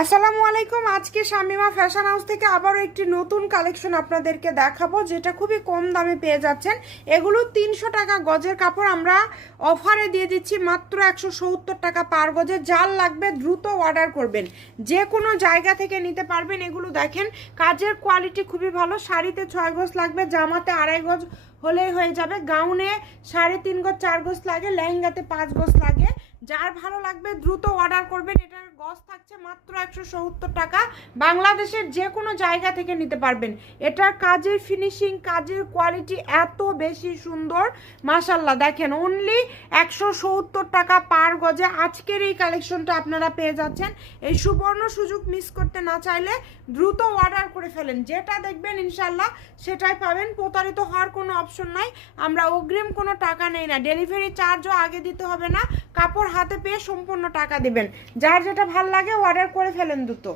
আসসালামু আলাইকুম। আজকে শামিমা ফ্যাশন হাউস থেকে আবারও একটি নতুন কালেকশন আপনাদেরকে দেখাবো, যেটা খুবই কম দামে পেয়ে যাচ্ছেন। এগুলো 300 টাকা গজের কাপড় আমরা অফারে দিয়ে দিচ্ছি মাত্র 170 টাকা পার গজে। যার লাগবে দ্রুত অর্ডার করবেন, যে কোনো জায়গা থেকে নিতে পারবেন। এগুলো দেখেন, কাজের কোয়ালিটি খুবই ভালো। শাড়িতে 6 গজ লাগবে, জামাতে 2.5 গজ হলেই হয়ে যাবে, গাউনে 3.5 গজ 4 গজ লাগে, লেহেঙ্গাতে 5 গজ লাগে। যার ভালো লাগবে দ্রুত অর্ডার করবেন। এটার গজ থাকছে মাত্র 170 টাকা। বাংলাদেশের যে কোনো জায়গা থেকে নিতে পারবেন। এটার কাজের ফিনিশিং, কাজের কোয়ালিটি এত বেশি সুন্দর, মাশাল্লাহ। দেখেন, অনলি 170 টাকা পার গজে আজকের এই কালেকশনটা আপনারা পেয়ে যাচ্ছেন। এই সুবর্ণ সুযোগ মিস করতে না চাইলে দ্রুত অর্ডার করে ফেলেন। যেটা দেখবেন ইনশাল্লাহ সেটাই পাবেন। প্রতারিত হওয়ার কোনো অপশন নাই। আমরা অগ্রিম কোনো টাকা নেই না, ডেলিভারি চার্জও আগে দিতে হবে না। কাপড় হাতে পেয়ে সম্পূর্ণ টাকা দিবেন। যার যেটা ভাল লাগে অর্ডার করে ফেলেন দ্রুত।